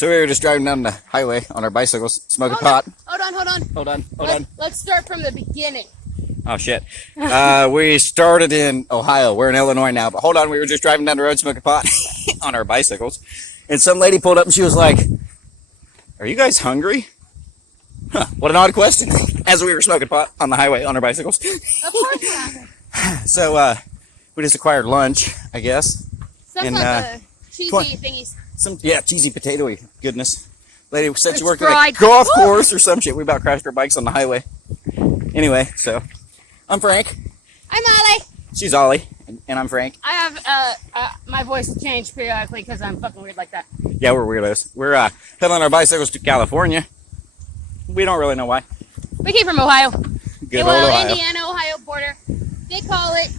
So we were just driving down the highway on our bicycles, smoking pot. Hold on. Let's start from the beginning. Oh, shit. We started in Ohio. We're in Illinois now. But hold on, we were just driving down the road smoking pot on our bicycles. And some lady pulled up and she was like, "Are you guys hungry?" Huh, what an odd question. As we were smoking pot on the highway on our bicycles. Of course we're hungry. So we just acquired lunch, I guess. Stuff And, like the cheesy thingies. Cheesy potatoy goodness. Lady said she It's worked at a fried. golf course or some shit. We about crashed our bikes on the highway. Anyway, so I'm Frank. I'm Ollie. She's Ollie, and I'm Frank. I have my voice has changed periodically because I'm fucking weird like that. Yeah, we're weirdos. We're pedaling our bicycles to California. We don't really know why. We came from Ohio. Good old Ohio. Indiana-Ohio border. They call it.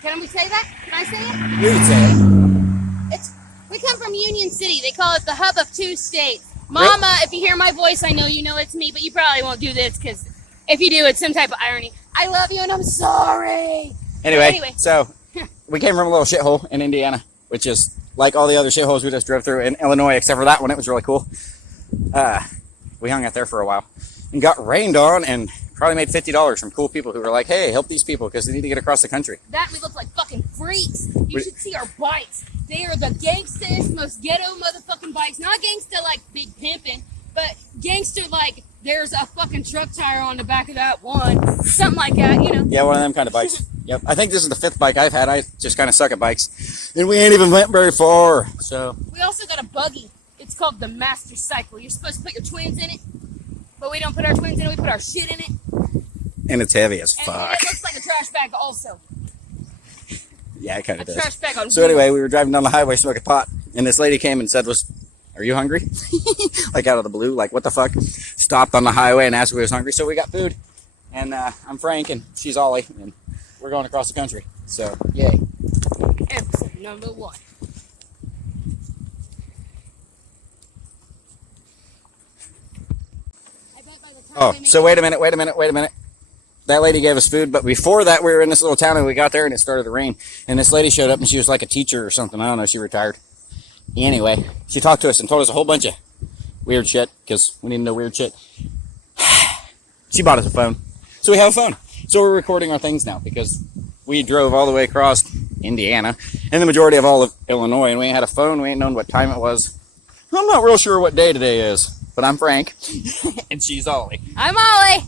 Can we say that? Can I say it? You can say it. We come from Union City. They call it the hub of two states. Mama, if you hear my voice, I know you know it's me, but you probably won't do this because if you do, it's some type of irony. I love you and I'm sorry. Anyway, so we came from a little shithole in Indiana, which is like all the other shitholes we just drove through in Illinois, except for that one. It was really cool. We hung out there for a while and got rained on and probably made $50 from cool people who were like, "Hey, help these people because they need to get across the country." That we look like fucking freaks. You should see our bikes. They are the gangstest, most ghetto motherfucking bikes. Not gangsta like big pimping, but gangster like there's a fucking truck tire on the back of that one. Something like that, you know. Yeah, one of them kind of bikes. Yep. I think this is the 5th bike I've had. I just kind of suck at bikes. And we ain't even went very far. So we also got a buggy. It's called the Master Cycle. You're supposed to put your twins in it, but we don't put our twins in it. We put our shit in it. And it's heavy as And fuck. it looks like a trash bag also. Yeah, it kind of does. Trash bag on So anyway, we were driving down the highway smoking pot, and this lady came and said, "Are you hungry?" Like out of the blue, like what the fuck? Stopped on the highway and asked if we was hungry. So we got food, and I'm Frank, and she's Ollie, and we're going across the country. So yay! Episode number 1. Oh, so wait a minute. That lady gave us food, but before that, we were in this little town, and we got there, and it started to rain. And this lady showed up, and she was like a teacher or something. I don't know. She retired. Anyway, she talked to us and told us a whole bunch of weird shit, because we need to know weird shit. She bought us a phone. So we have a phone. So we're recording our things now, because we drove all the way across Indiana, and the majority of all of Illinois, and we ain't had a phone. We ain't known what time it was. I'm not real sure what day today is, but I'm Frank, and she's Ollie. I'm Ollie.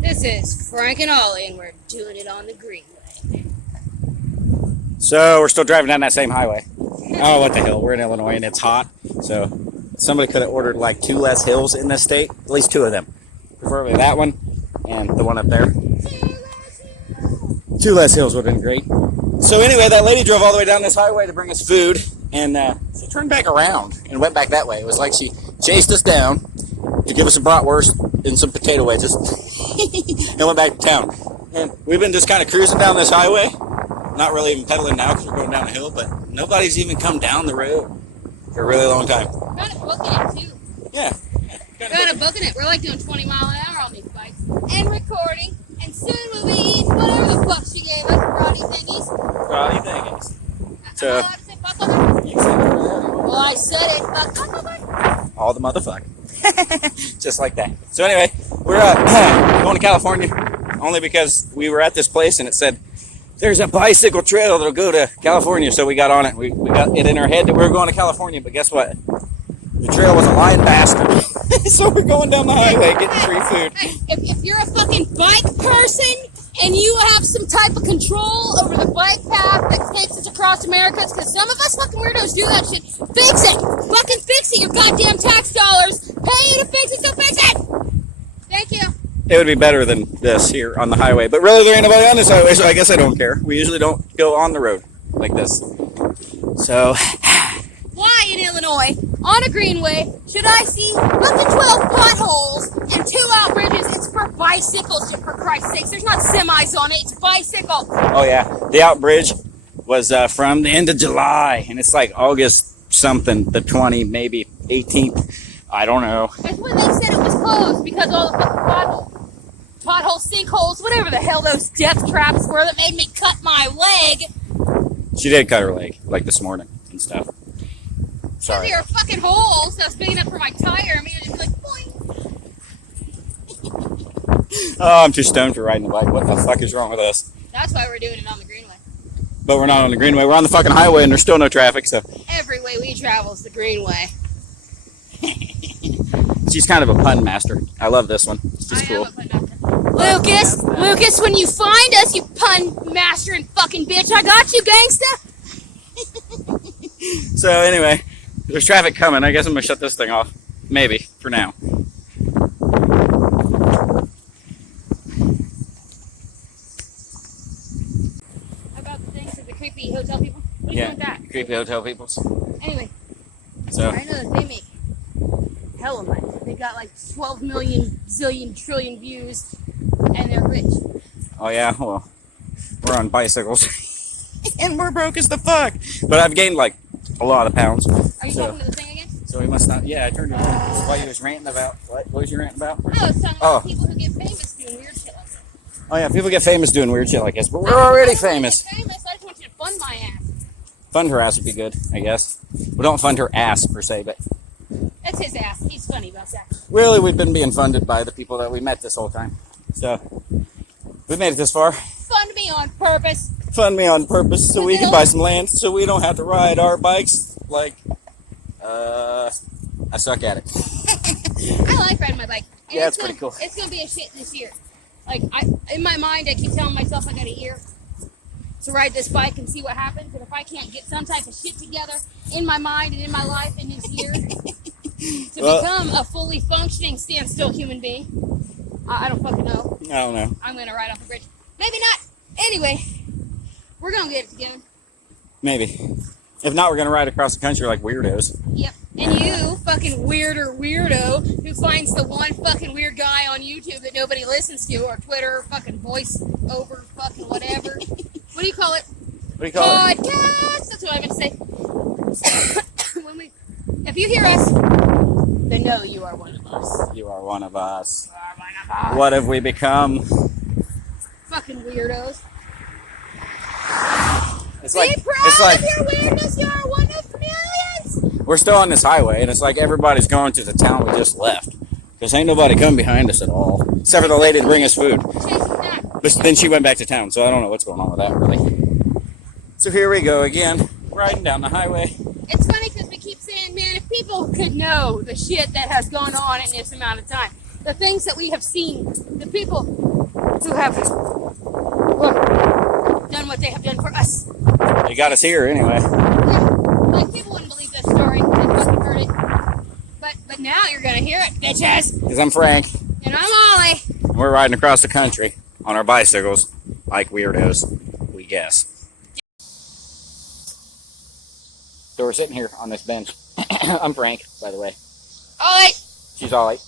This is Frank and Ollie, and we're doing it on the Greenway. So we're still driving down that same highway. Oh, what the hell? We're in Illinois and it's hot. So somebody could have ordered like 2 less hills in this state. At least 2 of them. Preferably that one and the one up there. 2 less hills would have been great. So anyway, that lady drove all the way down this highway to bring us food. And she turned back around and went back that way. It was like she chased us down to give us some bratwurst and some potato wedges. And went back to town. And we've been just kind of cruising down this highway. Not really even pedaling now because we're going down a hill, but nobody's even come down the road for a really long time. Kind of booking it too. Yeah. Kind of booking it. We're like doing 20 mile an hour on these bikes. And recording. And soon we'll be eating whatever the fuck she gave us. Roddy thingies. Roddy thingies. So, am I allowed to say fuck motherfucker? You said it. Well, I said it. Fuck motherfucker. All the motherfucker. Just like that. So anyway, we're going to California only because we were at this place and it said, "There's a bicycle trail that'll go to California." So we got on it. We got it in our head that we were going to California, but guess what? The trail was a lying bastard. So we're going down the highway getting free food. Hey, if you're a fucking bike person and you have some type of control over the bike path that takes us across America, it's because some of us fucking weirdos do that shit. Fix it! Fucking fix it! Your goddamn tax dollars pay you to fix it, so fix it! Thank you. It would be better than this here on the highway, but really there ain't nobody on this highway, so I guess I don't care. We usually don't go on the road like this. So, why in Illinois, on a greenway, should I see fucking 12 potholes and 2 out bridges? It's for bicycles, for Christ's sakes. There's not semis on it, it's bicycles. Oh yeah, the out bridge was from the end of July, and it's like August something, the 20, maybe 18th. I don't know. That's when they said it was closed because all the fucking potholes, sinkholes, whatever the hell those death traps were that made me cut my leg. She did cut her leg, like this morning and stuff. Sorry. There are fucking holes that was big enough for my tire. I mean, it just like, boing. Oh, I'm too stoned for riding the bike. What the fuck is wrong with us? That's why we're doing it on the Greenway. But we're not on the Greenway. We're on the fucking highway, and there's still no traffic, so. Every way we travel is the Greenway. She's kind of a pun master. I love this one. It's just cool. Lucas, when you find us, you pun master and fucking bitch, I got you, gangsta. So anyway, there's traffic coming. I guess I'm gonna shut this thing off. Maybe, for now. About the things of the creepy hotel people? What do you want with that? Creepy hotel people. Anyway, So I know that they make hella money. They got like 12 million, zillion, trillion views, and they're rich. oh yeah, well, we're on bicycles. And we're broke as the fuck. But I've gained like a lot of pounds. Are you talking to the thing again? So we must not. Yeah, I turned it on while you was ranting about. What was you ranting about? I was talking about people who get famous doing weird shit like that. Oh yeah, people get famous doing weird shit like this, but we're already famous. I just want you to fund my ass. Fund her ass would be good, I guess. We don't fund her ass per se, but That's his ass. He's funny about that. really we've been being funded by the people that we met this whole time. So we made it this far. Fund me on purpose. Fund me on purpose so we can buy some land so we don't have to ride our bikes like I suck at it. I like riding my bike. And Yeah, it's pretty cool. It's gonna be a shit this year. Like in my mind, I keep telling myself I got a year to ride this bike and see what happens. And if I can't get some type of shit together in my mind and in my life in this year to become a fully functioning, stand still human being, I don't fucking know. I don't know. I'm gonna ride off the bridge. Maybe not. Anyway, we're gonna get it together. Maybe. If not, we're gonna ride across the country like weirdos. Yep. And you, fucking weirdo, who finds the one fucking weird guy on YouTube that nobody listens to, or Twitter, or fucking voice over, fucking whatever. What do you call it? What do you call it? Podcast. That's what I meant to say. If you hear us, then know you are one of us. You are one of us. You are one of us. What have we become? Fucking weirdos. It's Be like proud of your weirdness. You are one of millions. we're still on this highway, and it's like everybody's going to the town we just left. Because ain't nobody come behind us at all. Except for the lady to bring us food. But then she went back to town, so I don't know what's going on with that, really. So here we go again, riding down the highway. It's funny because we keep saying, man, if people could know the shit that has gone on in this amount of time, the things that we have seen, the people who have done what they have done for us. They got us here anyway. Yeah, like people wouldn't believe this story if they fucking heard it. But now you're gonna hear it, bitches. Because I'm Frank. And I'm Ollie. And we're riding across the country on our bicycles like weirdos, we guess. So we're sitting here on this bench. I'm Frank, by the way. Ollie. She's Ollie.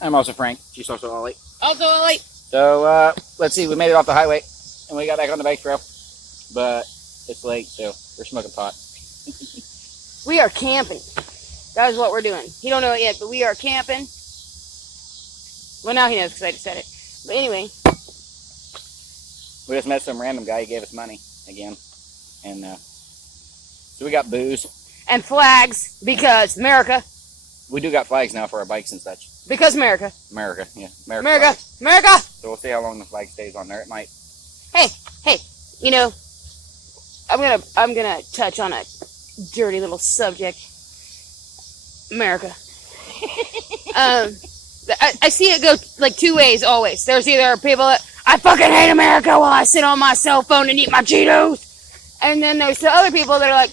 I'm also Frank. She's also Ollie. Also Ollie. So, let's see. We made it off the highway, and we got back on the bike trail. But it's late, so we're smoking pot. We are camping. That is what we're doing. He don't know it yet, but we are camping. Well, now he knows because I just said it. But anyway. We just met some random guy. He gave us money again. And, so we got booze. And flags, because America. We do got flags now for our bikes and such. Because America. America, yeah. America. Flags. America. So we'll see how long the flag stays on there. It might. Hey, you know, I'm gonna touch on a dirty little subject. America. I see it go like two ways always. There's either people that I fucking hate America while I sit on my cell phone and eat my Cheetos, and then there's the other people that are like,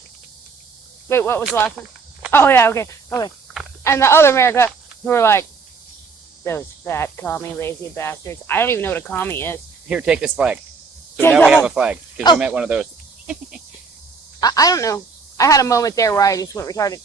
wait, what was the last one? Oh yeah, okay. And the other America who are like, those fat commie lazy bastards. I don't even know what a commie is. Here, take this flag. So now we have a flag, because we met one of those. I don't know. I had a moment there where I just went retarded.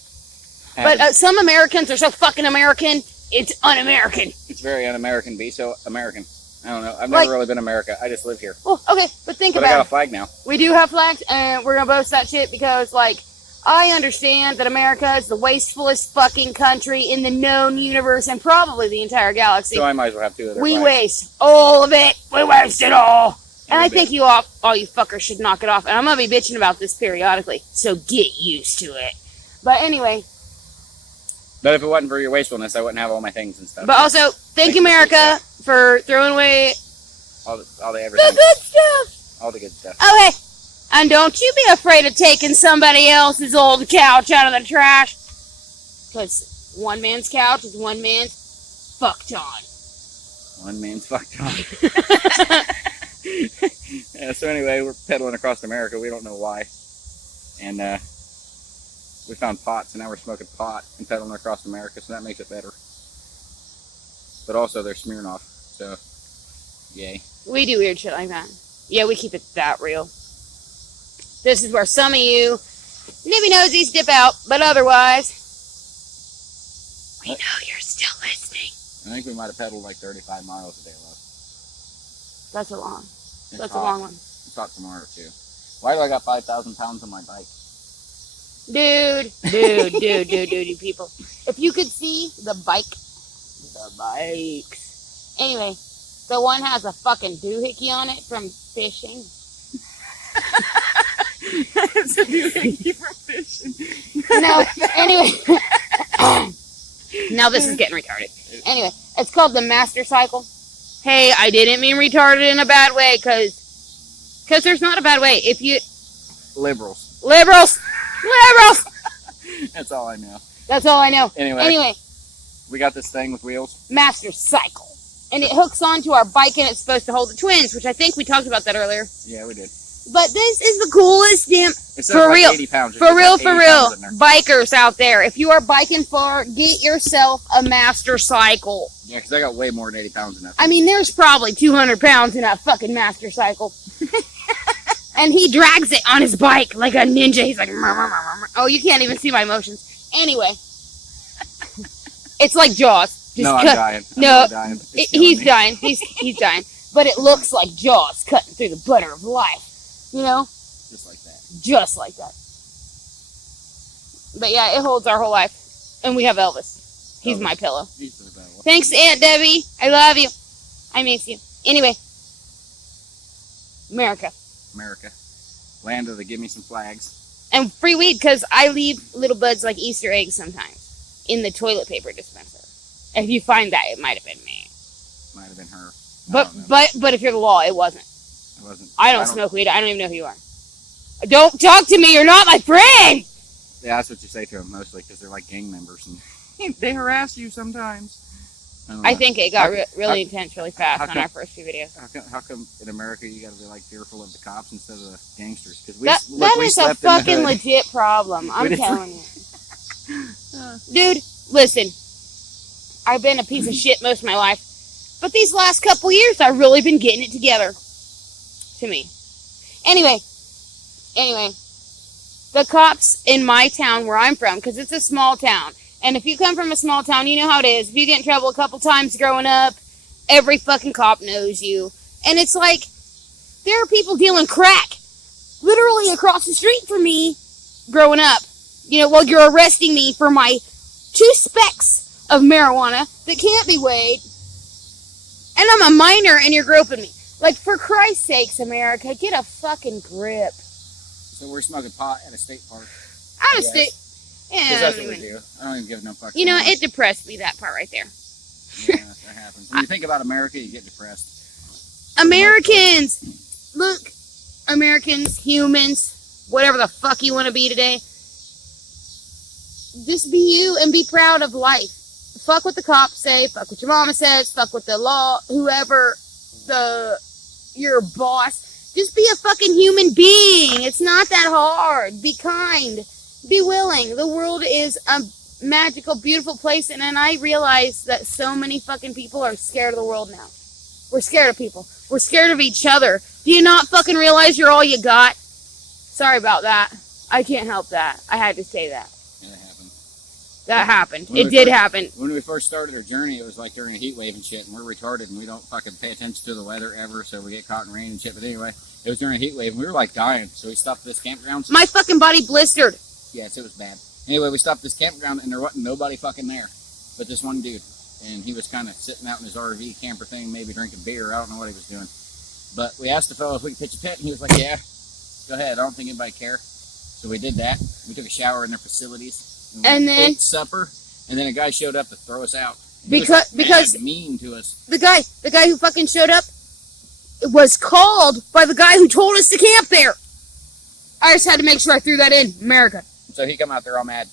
But some Americans are so fucking American, it's un-American. It's very un-American, be so American. I don't know. I've never really been America. I just live here. Well, okay, but think about it. But I got a flag now. We do have flags, and we're gonna boast that shit because, like, I understand that America is the wastefulest fucking country in the known universe and probably the entire galaxy. So I might as well have 2 of their We bikes. waste all of it. We waste it all. And I Every think bit. you all you fuckers should knock it off. And I'm going to be bitching about this periodically. So get used to it. But anyway. But if it wasn't for your wastefulness, I wouldn't have all my things and stuff. But also, thank you, America, for throwing away all the the everything. good stuff. All the good stuff. Okay. And don't you be afraid of taking somebody else's old couch out of the trash. Because one man's couch is one man's fucked on. One man's fucked on. Yeah, so anyway, we're pedaling across America. We don't know why. And we found pots, and now we're smoking pot and pedaling across America, so that makes it better. But also, they're Smirnoff, so yay. We do weird shit like that. Yeah, we keep it that real. This is where some of you nibby nosies dip out, but otherwise, we know you're still listening. I think we might have pedaled like 35 miles a day, love. That's a long. It's That's hot. a long one. It's hot tomorrow, too. Why do I got 5,000 pounds on my bike? Dude, you people. If you could see the bikes. Anyway, the one has a fucking doohickey on it from fishing. It's a doohickey from fishing. No, anyway. Now this is getting retarded. Anyway, it's called the Master Cycle. Hey, I didn't mean retarded in a bad way, because there's not a bad way. If you... Liberals. Liberals! That's all I know. That's all I know. Anyway, we got this thing with wheels. Master Cycle. And it hooks onto our bike, and it's supposed to hold the twins, which I think we talked about that earlier. Yeah, we did. But this is the coolest damn... It's For like real. 80 pounds. For real, bikers out there, if you are biking far, get yourself a Master Cycle. Yeah, because I got way more than 80 pounds in that. I mean, there's probably 200 pounds in that fucking Master Cycle. And he drags it on his bike like a ninja. He's like, oh, you can't even see my emotions. Anyway. It's like Jaws. No, I'm dying. No, dying. he's dying. He's dying. But it looks like Jaws cutting through the butter of life. You know? Just like that. Just like that. But yeah, it holds our whole life. And we have Elvis. He's my pillow. He's the battle. Thanks, Aunt Debbie. I love you. I miss you. Anyway. America. Land of the give me some flags. And free weed, because I leave little buds like Easter eggs sometimes in the toilet paper dispenser. If you find that, it might have been me. Might have been her. But if you're the law, it wasn't. It wasn't. I don't smoke weed. I don't even know who you are. Don't talk to me. You're not my friend. Yeah, that's what you say to them mostly, because they're like gang members and they harass you sometimes. I think it got really intense really fast on our first few videos. How come in America you got to be like fearful of the cops instead of the gangsters? Because that is a fucking legit problem. I'm telling you. Dude, listen. I've been a piece of shit most of my life. But these last couple years, I've really been getting it together. To me. Anyway. The cops in my town where I'm from, because it's a small town. And if you come from a small town, you know how it is. If you get in trouble a couple times growing up, every fucking cop knows you. And it's like, there are people dealing crack literally across the street from me growing up. You know, while you're arresting me for my 2 specks of marijuana that can't be weighed. And I'm a minor and you're groping me. Like, for Christ's sakes, America, get a fucking grip. So we're smoking pot at a state park. Out of state. Yeah, Because that's what we do. I don't even give no fucks. You know, it depressed me, that part right there. Yeah, that happens. When you think about America, you get depressed. Americans! Look, Americans, humans, whatever the fuck you want to be today. Just be you and be proud of life. Fuck what the cops say, fuck what your mama says, fuck what the law, whoever, your boss. Just be a fucking human being. It's not that hard. Be kind. Be willing. The world is a magical, beautiful place, and I realize that so many fucking people are scared of the world now. We're scared of people. We're scared of each other. Do you not fucking realize you're all you got? Sorry about that. I can't help that. I had to say that. Yeah, that happened. That happened. It did happen. When we first started our journey, it was like during a heat wave and shit, and we're retarded, and we don't fucking pay attention to the weather ever, so we get caught in rain and shit. But anyway, it was during a heat wave, and we were like dying, so we stopped at this campground. My fucking body blistered. Yes, it was bad. Anyway, we stopped this campground, and there wasn't nobody fucking there but this one dude. And he was kind of sitting out in his RV camper thing, maybe drinking beer. I don't know what he was doing. But we asked the fellow if we could pitch a tent, and he was like, yeah, go ahead. I don't think anybody care. So we did that. We took a shower in their facilities. And then ate supper, and then a guy showed up to throw us out. Because mean to us. The guy who fucking showed up was called by the guy who told us to camp there. I just had to make sure I threw that in. America. So he come out there all mad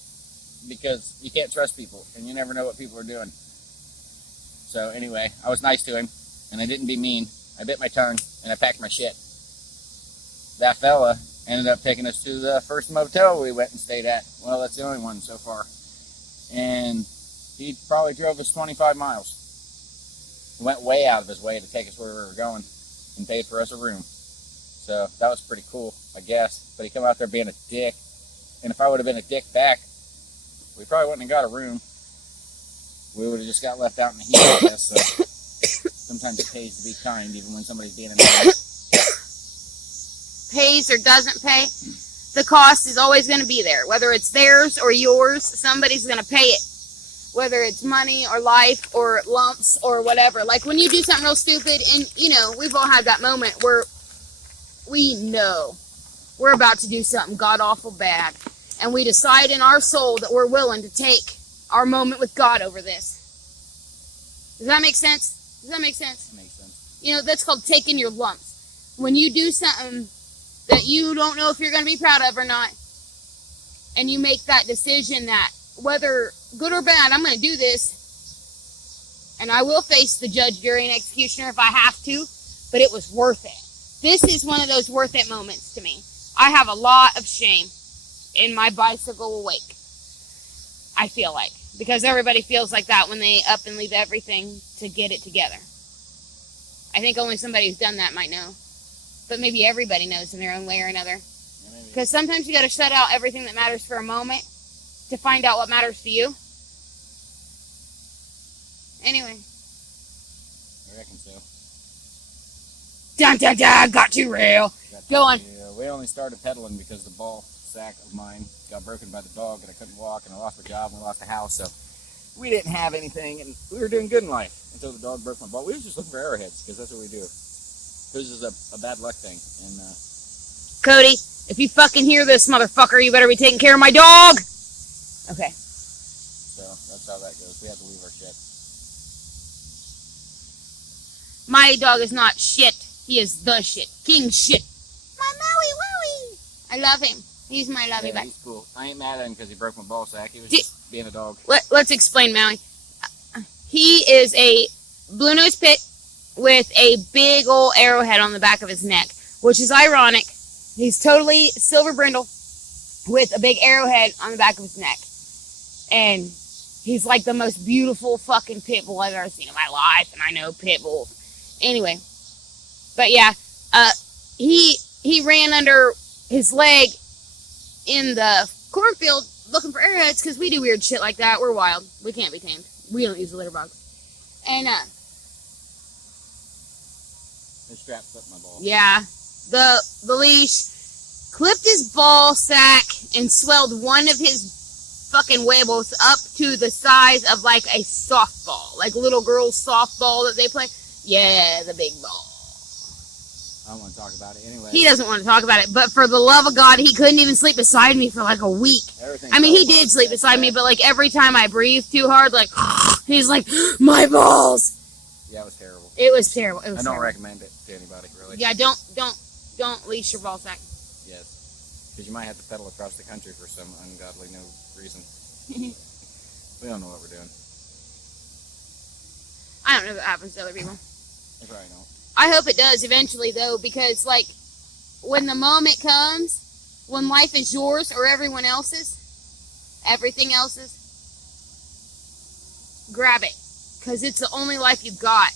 because you can't trust people, and you never know what people are doing. So anyway, I was nice to him, and I didn't be mean. I bit my tongue, and I packed my shit. That fella ended up taking us to the first motel we went and stayed at. Well, that's the only one so far. And he probably drove us 25 miles. He went way out of his way to take us where we were going and paid for us a room. So that was pretty cool, I guess. But he come out there being a dick. And if I would have been a dick back, we probably wouldn't have got a room. We would have just got left out in the heat, I guess. So sometimes it pays to be kind, even when somebody's being an ass. Pays or doesn't pay, the cost is always going to be there. Whether it's theirs or yours, somebody's going to pay it. Whether it's money or life or lumps or whatever. Like when you do something real stupid, and you know, we've all had that moment where we know we're about to do something god-awful bad. And we decide in our soul that we're willing to take our moment with God over this. Does that make sense? Does that make sense? It makes sense. You know, that's called taking your lumps. When you do something that you don't know if you're going to be proud of or not, and you make that decision that whether good or bad, I'm going to do this, and I will face the judge, jury, and executioner if I have to, but it was worth it. This is one of those worth it moments to me. I have a lot of shame in my bicycle wake, I feel like, because everybody feels like that when they up and leave everything to get it together. I think only somebody who's done that might know, but maybe everybody knows in their own way or another. Because sometimes you got to shut out everything that matters for a moment to find out what matters to you. Anyway. I reckon so. Dun dun dun, got you real. Go on. Yeah, we only started pedaling because the ball sack of mine got broken by the dog and I couldn't walk and I lost my job and we lost the house. So we didn't have anything and we were doing good in life until the dog broke my ball. We were just looking for arrowheads because that's what we do. It was just a bad luck thing. And Cody, if you fucking hear this, motherfucker, you better be taking care of my dog. Okay. So that's how that goes. We have to leave our shit. My dog is not shit. He is the shit. King shit. My Maui Wowie. I love him. He's my lovey Yeah, bug. he's cool. I ain't mad at him because he broke my ball sack. He was just being a dog. Let's explain Maui. He is a blue-nosed pit with a big old arrowhead on the back of his neck, which is ironic. He's totally silver brindle with a big arrowhead on the back of his neck. And he's like the most beautiful fucking pit bull I've ever seen in my life, and I know pit bulls. Anyway, but yeah, he ran under his leg in the cornfield looking for arrowheads because we do weird shit like that. We're wild. We can't be tamed. We don't use the litter box. And His strap clipped my ball. yeah, the leash clipped his ball sack and swelled one of his fucking huevos up to the size of like a softball, like little girls' softball that they play. Yeah, the big ball. I don't want to talk about it anyway. He doesn't want to talk about it, but for the love of God, he couldn't even sleep beside me for like a week. Everything I mean, he did sleep beside me, but like every time I breathed too hard, like he's like, my balls. Yeah, it was terrible. It was terrible. It was I don't terrible. recommend it to anybody, really. Yeah, don't leash your ball sack. Yes. Because you might have to pedal across the country for some ungodly no reason. We don't know what we're doing. I don't know if it happens to other people. I probably don't. I hope it does eventually, though, because, like, when the moment comes, when life is yours or everyone else's, everything else's, grab it, because it's the only life you've got.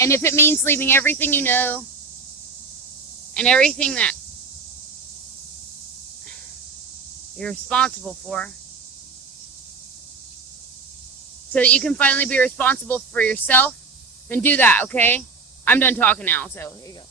And if it means leaving everything you know and everything that you're responsible for, so that you can finally be responsible for yourself, then do that, okay? I'm done talking now, so here you go.